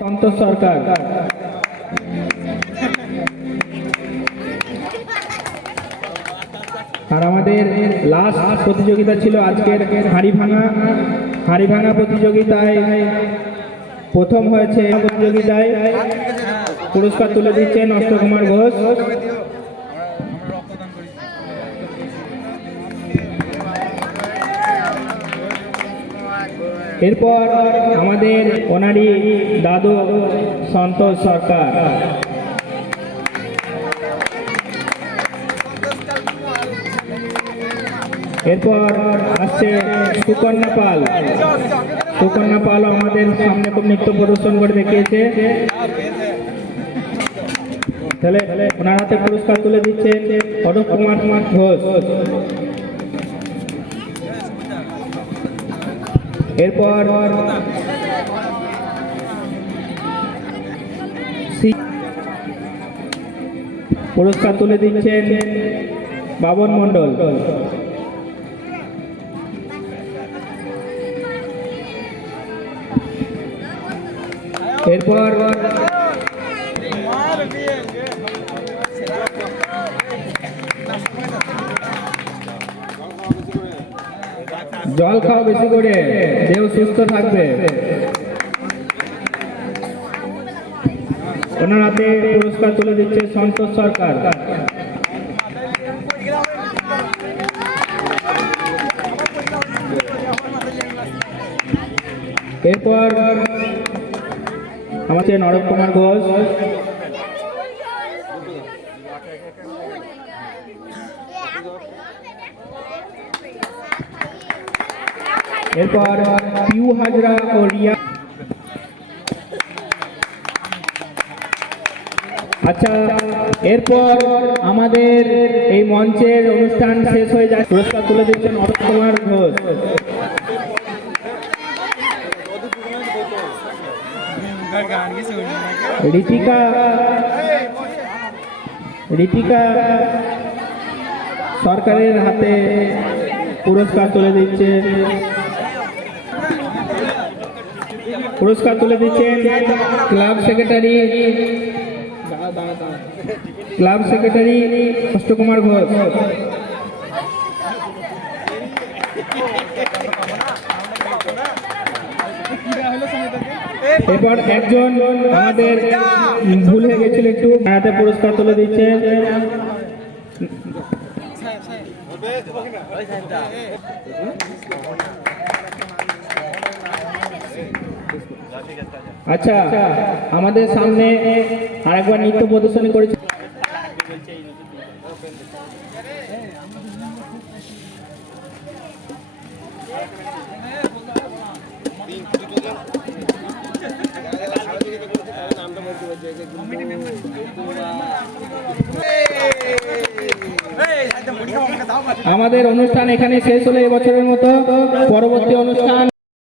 সন্তোষ সরকার। আর আমাদের লাস্ট প্রতিযোগিতা ছিল আজকের হাড়ি ভাঙা হাড়ি ভাঙা প্রতিযোগিতায় প্রথম হয়েছে প্রতিযোগিতায়। পুরস্কার তুলে দিচ্ছেন অষ্টকুমার ঘোষ। এরপর আমাদের ওনারই দাদু সন্তোষ সরকার। এরপর আসছে সুকন্যা পাল। সুকন্যা পাল আমাদের সামনে খুব নৃত্য প্রদর্শন করে দেখিয়েছে। তাহলে ওনার হাতে পুরস্কার তুলে দিচ্ছে অরূপ কুমার কুমার ঘোষ। এরপর পুরস্কার তুলে দিচ্ছেন বাবন মণ্ডল। এরপর জল খাও বেশি করে। দেহ সুস্থ থাকবে। ওনার হাতে পুরস্কার তুলে দিচ্ছে সন্তোষ সরকার। এরপর আমাদের নরক কুমার ঘোষ। এরপর পিউ হাজরা ও রিয়া। আচ্ছা এরপর আমাদের এই মঞ্চের অনুষ্ঠান শেষ হয়ে যায়। পুরস্কার তুলে দিচ্ছেন অরূপ কুমার ঘোষ। ঋতিকা ঋতিকা সরকারের হাতে পুরস্কার তুলে দিচ্ছে পুরস্কার তুলে দিচ্ছেন club secretary club secretary Ashtakumar Ghosh. এরপর একজন আমাদের ভুল হয়ে গেছিল একটু, হাতে পুরস্কার তুলে দিচ্ছে আচ্ছা আমাদের সামনে আরেকবার নৃত্য প্রদর্শনী করেছে। আমাদের অনুষ্ঠান এখানে শেষ হলো এবছরের মতো। পরবর্তী অনুষ্ঠান